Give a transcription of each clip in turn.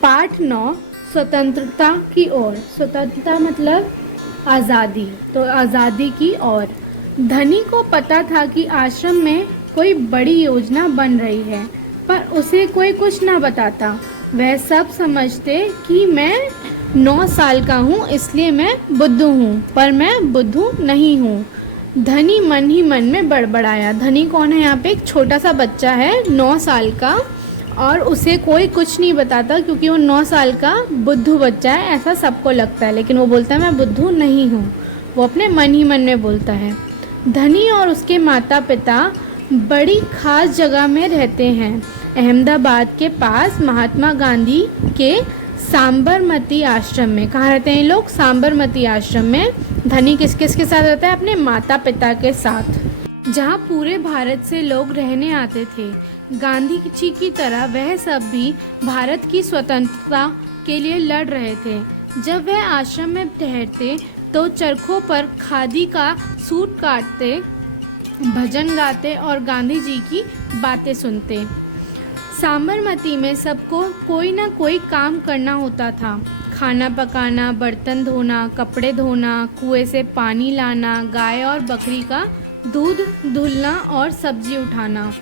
पाठ 9 स्वतंत्रता की ओर। स्वतंत्रता मतलब आज़ादी, तो आज़ादी की ओर। धनी को पता था कि आश्रम में कोई बड़ी योजना बन रही है, पर उसे कोई कुछ ना बताता। वह सब समझते कि मैं 9 साल का हूँ, इसलिए मैं बुद्धू हूँ, पर मैं बुद्धू नहीं हूँ। धनी मन ही मन में बड़बड़ाया। धनी कौन है यहाँ पे? एक छोटा सा बच्चा है 9 साल का, और उसे कोई कुछ नहीं बताता क्योंकि वो 9 साल का बुद्धू बच्चा है, ऐसा सबको लगता है, लेकिन वो बोलता है मैं बुद्धू नहीं हूँ। वो अपने मन ही मन में बोलता है। धनी और उसके माता पिता बड़ी खास जगह में रहते हैं, अहमदाबाद के पास महात्मा गांधी के साबरमती आश्रम में। कहाँ रहते हैं लोग? साबरमती आश्रम में। धनी किस किस के साथ रहता है? अपने माता पिता के साथ, जहाँ पूरे भारत से लोग रहने आते थे। गांधी जी की तरह वह सब भी भारत की स्वतंत्रता के लिए लड़ रहे थे। जब वह आश्रम में ठहरते तो चरखों पर खादी का सूट काटते, भजन गाते और गांधी जी की बातें सुनते। साबरमती में सबको कोई ना कोई काम करना होता था। खाना पकाना, बर्तन धोना, कपड़े धोना, कुएं से पानी लाना, गाय और बकरी का दूध धुलना और सब्जी उठाना।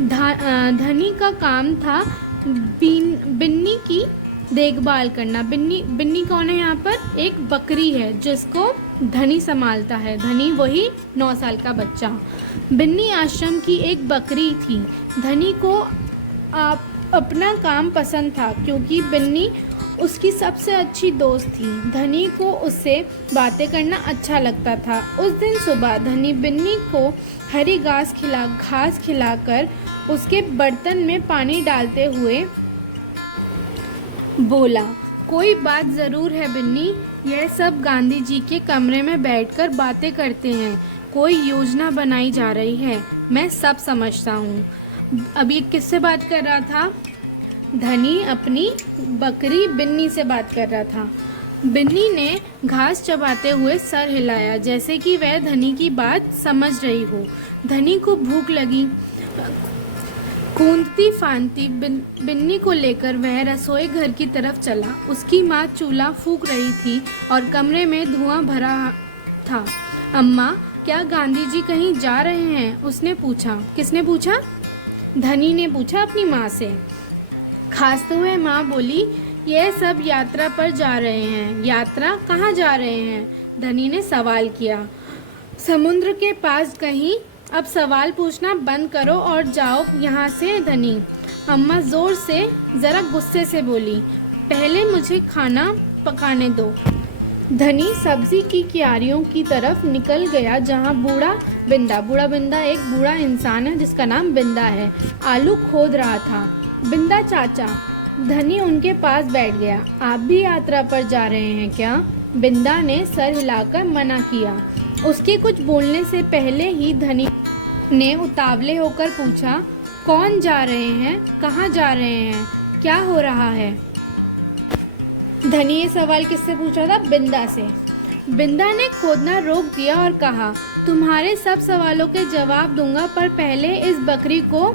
धनी का काम था बिन्नी की देखभाल करना। बिन्नी कौन है यहाँ पर? एक बकरी है जिसको धनी संभालता है। धनी वही 9 साल का बच्चा। बिन्नी आश्रम की एक बकरी थी। धनी को अपना काम पसंद था क्योंकि बिन्नी उसकी सबसे अच्छी दोस्त थी। धनी को उससे बातें करना अच्छा लगता था। उस दिन सुबह धनी बिन्नी को हरी घास खिलाकर उसके बर्तन में पानी डालते हुए बोला, कोई बात ज़रूर है बिन्नी, यह सब गांधी जी के कमरे में बैठकर बातें करते हैं। कोई योजना बनाई जा रही है, मैं सब समझता हूँ। अब ये किससे बात कर रहा था? धनी अपनी बकरी बिन्नी से बात कर रहा था। बिन्नी ने घास चबाते हुए सर हिलाया जैसे कि वह धनी की बात समझ रही हो। धनी को भूख लगी। कूदती फांदती बिन्नी को लेकर वह रसोई घर की तरफ चला। उसकी माँ चूल्हा फूंक रही थी और कमरे में धुआं भरा था। अम्मा, क्या गांधी जी कहीं जा रहे हैं? उसने पूछा। किसने पूछा? धनी ने पूछा अपनी माँ से। खांसते हुए माँ बोली, यह सब यात्रा पर जा रहे हैं। यात्रा? कहाँ जा रहे हैं? धनी ने सवाल किया। समुद्र के पास कहीं। अब सवाल पूछना बंद करो और जाओ यहाँ से धनी। अम्मा जोर से, ज़रा गुस्से से बोली, पहले मुझे खाना पकाने दो। धनी सब्जी की क्यारियों की तरफ निकल गया जहाँ बूढ़ा बिंदा एक बूढ़ा इंसान है जिसका नाम बिंदा है, आलू खोद रहा था। बिंदा चाचा। धनी उनके पास बैठ गया। आप भी यात्रा पर जा रहे हैं क्या? बिंदा ने सर हिलाकर मना किया। उसके कुछ बोलने से पहले ही धनी ने उतावले होकर पूछा, कौन जा रहे हैं? कहाँ जा रहे हैं? क्या हो रहा है? धनी ये सवाल किससे पूछा था? बिंदा से। बिंदा ने खोदना रोक दिया और कहा, तुम्हारे सब सवालों के जवाब दूंगा, पर पहले इस बकरी को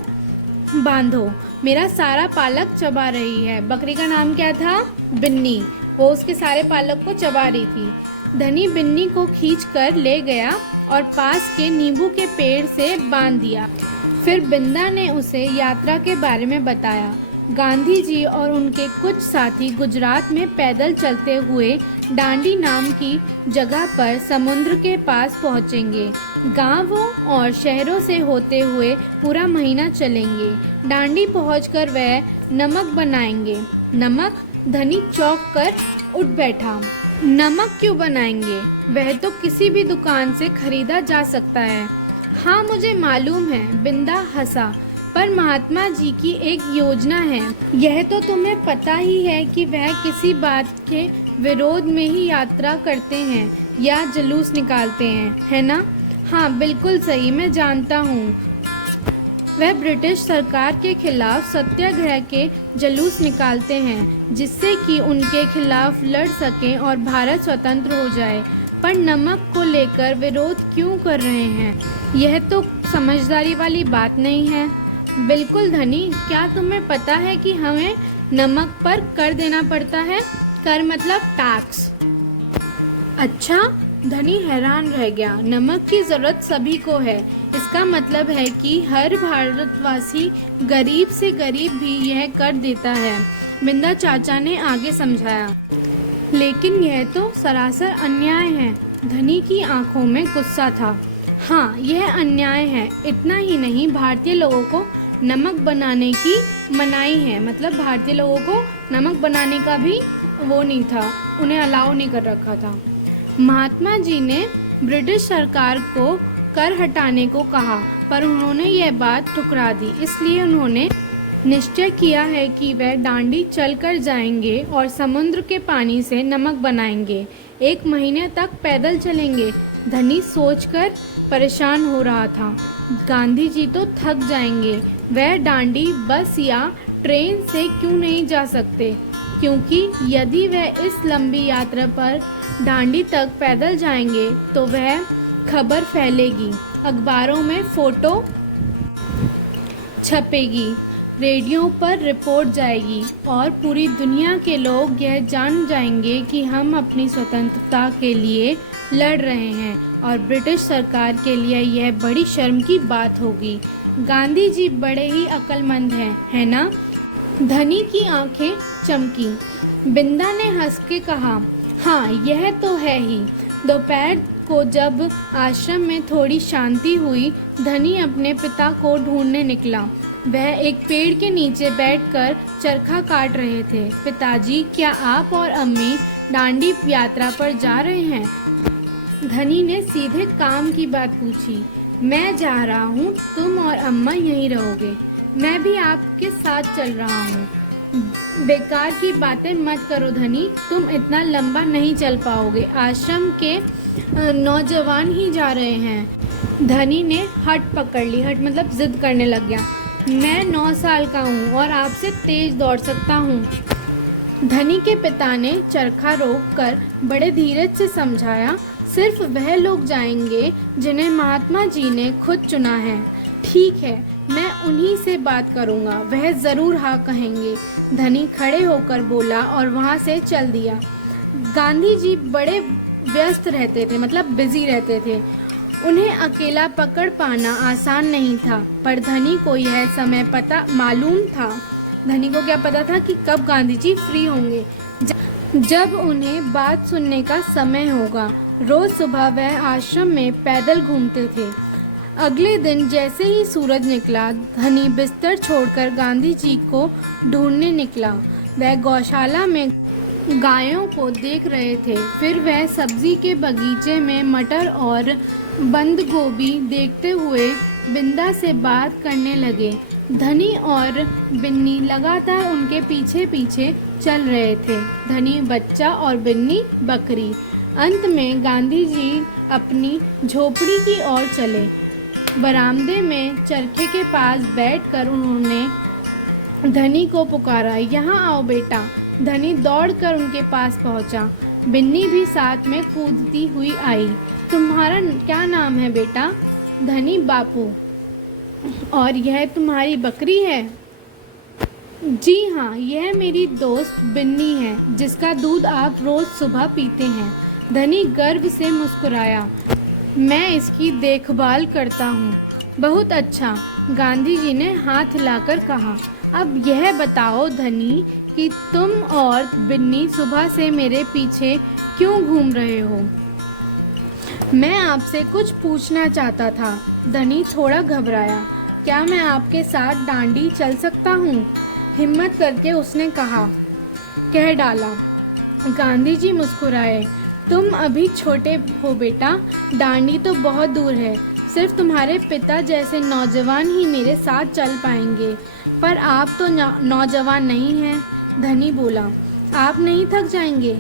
बांधो। मेरा सारा पालक चबा रही है। बकरी का नाम क्या था? बिन्नी। वो उसके सारे पालक को चबा रही थी। धनी बिन्नी को खींच कर ले गया और पास के नींबू के पेड़ से बांध दिया। फिर बिंदा ने उसे यात्रा के बारे में बताया। गांधी जी और उनके कुछ साथी गुजरात में पैदल चलते हुए डांडी नाम की जगह पर समुद्र के पास पहुंचेंगे। गांवों और शहरों से होते हुए पूरा महीना चलेंगे। डांडी पहुंचकर वह नमक बनाएंगे। नमक? धनी चौंक कर उठ बैठा। नमक क्यों बनाएंगे? वह तो किसी भी दुकान से खरीदा जा सकता है। हाँ, मुझे मालूम है, बिंदा हंसा, पर महात्मा जी की एक योजना है। यह तो तुम्हें पता ही है कि वह किसी बात के विरोध में ही यात्रा करते हैं या जुलूस निकालते हैं, है ना? हाँ, बिल्कुल सही, मैं जानता हूँ। वह ब्रिटिश सरकार के खिलाफ सत्याग्रह के जुलूस निकालते हैं जिससे कि उनके खिलाफ लड़ सकें और भारत स्वतंत्र हो जाए। पर नमक को लेकर विरोध क्यों कर रहे हैं? यह तो समझदारी वाली बात नहीं है। बिल्कुल धनी, क्या तुम्हें पता है कि हमें नमक पर कर देना पड़ता है। कर मतलब टैक्स। अच्छा, धनी हैरान रह गया। नमक की ज़रूरत सभी को है, इसका मतलब है कि हर भारतवासी गरीब से गरीब भी यह कर देता है। बिंदा चाचा ने आगे समझाया, लेकिन यह तो सरासर अन्याय है। धनी की आंखों में गुस्सा था। हाँ, यह अन्याय है। इतना ही नहीं, भारतीय लोगों को नमक बनाने की मनाही है। मतलब भारतीय लोगों को नमक बनाने का भी वो नहीं था, उन्हें अलाउ नहीं कर रखा था। महात्मा जी ने ब्रिटिश सरकार को कर हटाने को कहा, पर उन्होंने यह बात ठुकरा दी। इसलिए उन्होंने निश्चय किया है कि वह डांडी चलकर जाएंगे और समुद्र के पानी से नमक बनाएंगे। 1 महीने तक पैदल चलेंगे। धनी सोचकर परेशान हो रहा था। गांधी जी तो थक जाएंगे। वह डांडी बस या ट्रेन से क्यों नहीं जा सकते? क्योंकि यदि वह इस लंबी यात्रा पर डांडी तक पैदल जाएंगे तो वह खबर फैलेगी, अखबारों में फ़ोटो छपेगी, रेडियो पर रिपोर्ट जाएगी और पूरी दुनिया के लोग यह जान जाएंगे कि हम अपनी स्वतंत्रता के लिए लड़ रहे हैं और ब्रिटिश सरकार के लिए यह बड़ी शर्म की बात होगी। गांधी जी बड़े ही अक्लमंद हैं, है ना? धनी की आंखें चमकी। बिंदा ने हंस के कहा, हाँ, यह तो है ही। दोपहर को जब आश्रम में थोड़ी शांति हुई, धनी अपने पिता को ढूंढने निकला। वह एक पेड़ के नीचे बैठकर चरखा काट रहे थे। पिताजी, क्या आप और अम्मी डांडी यात्रा पर जा रहे हैं? धनी ने सीधे काम की बात पूछी। मैं जा रहा हूँ, तुम और अम्मा यहीं रहोगे। मैं भी आपके साथ चल रहा हूँ। बेकार की बातें मत करो धनी, तुम इतना लंबा नहीं चल पाओगे। आश्रम के नौजवान ही जा रहे हैं। धनी ने हट पकड़ ली। हट मतलब जिद करने लग गया। मैं 9 साल का हूँ और आपसे तेज दौड़ सकता हूँ। धनी के पिता ने चरखा रोककर बड़े धीरज से समझाया, सिर्फ वह लोग जाएंगे जिन्हें महात्मा जी ने खुद चुना है। ठीक है, मैं उन्हीं से बात करूंगा, वह ज़रूर हाँ कहेंगे। धनी खड़े होकर बोला और वहाँ से चल दिया। गांधी जी बड़े व्यस्त रहते थे, मतलब बिजी रहते थे। उन्हें अकेला पकड़ पाना आसान नहीं था, पर धनी को यह समय पता मालूम था। धनी को क्या पता था कि कब गांधी जी फ्री होंगे, जब उन्हें बात सुनने का समय होगा। रोज सुबह वह आश्रम में पैदल घूमते थे। अगले दिन जैसे ही सूरज निकला, धनी बिस्तर छोड़कर गांधी जी को ढूंढने निकला। वह गौशाला में गायों को देख रहे थे। फिर वह सब्जी के बगीचे में मटर और बंद गोभी देखते हुए बिंदा से बात करने लगे। धनी और बिन्नी लगातार उनके पीछे पीछे चल रहे थे। धनी बच्चा और बिन्नी बकरी। अंत में गांधी जी अपनी झोपड़ी की ओर चले। बरामदे में चरखे के पास बैठकर उन्होंने धनी को पुकारा, यहाँ आओ बेटा। धनी दौड़कर उनके पास पहुंचा। बिन्नी भी साथ में कूदती हुई आई। तुम्हारा क्या नाम है बेटा? धनी, बापू। और यह तुम्हारी बकरी है? जी हाँ, यह मेरी दोस्त बिन्नी है, जिसका दूध आप रोज सुबह पीते हैं। धनी गर्व से मुस्कुराया। मैं इसकी देखभाल करता हूँ। बहुत अच्छा, गांधी जी ने हाथ हिलाकर कहा। अब यह बताओ धनी कि तुम और बिन्नी सुबह से मेरे पीछे क्यों घूम रहे हो? मैं आपसे कुछ पूछना चाहता था। धनी थोड़ा घबराया। क्या मैं आपके साथ डांडी चल सकता हूँ? हिम्मत करके उसने कह डाला। गांधी जी मुस्कुराए। तुम अभी छोटे हो बेटा, डांडी तो बहुत दूर है। सिर्फ तुम्हारे पिता जैसे नौजवान ही मेरे साथ चल पाएंगे। पर आप तो नौजवान नहीं हैं। धनी बोला। आप नहीं थक जाएंगे?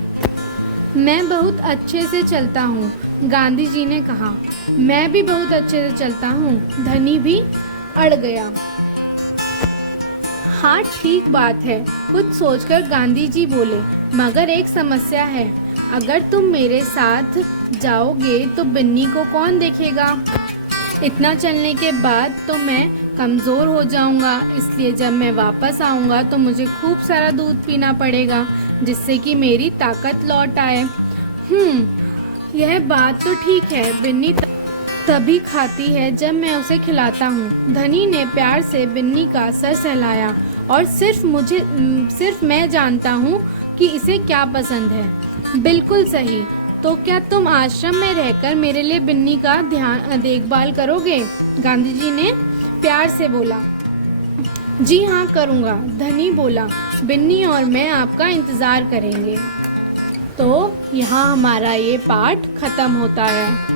मैं बहुत अच्छे से चलता हूँ, गांधी जी ने कहा। मैं भी बहुत अच्छे से चलता हूँ। धनी भी अड़ गया। हाँ, ठीक बात है, कुछ सोचकर गांधी जी बोले। मगर एक समस्या है। अगर तुम मेरे साथ जाओगे तो बिन्नी को कौन देखेगा? इतना चलने के बाद तो मैं कमज़ोर हो जाऊंगा, इसलिए जब मैं वापस आऊंगा तो मुझे खूब सारा दूध पीना पड़ेगा, जिससे कि मेरी ताकत लौट आए। यह बात तो ठीक है। बिन्नी तभी खाती है जब मैं उसे खिलाता हूँ। धनी ने प्यार से बिन्नी का सर सहलाया, और सिर्फ मैं जानता हूँ कि इसे क्या पसंद है। बिल्कुल सही। तो क्या तुम आश्रम में रहकर मेरे लिए बिन्नी का देखभाल करोगे? गांधी जी ने प्यार से बोला। जी हाँ, करूँगा, धनी बोला। बिन्नी और मैं आपका इंतज़ार करेंगे। तो यहाँ हमारा ये पाठ ख़त्म होता है।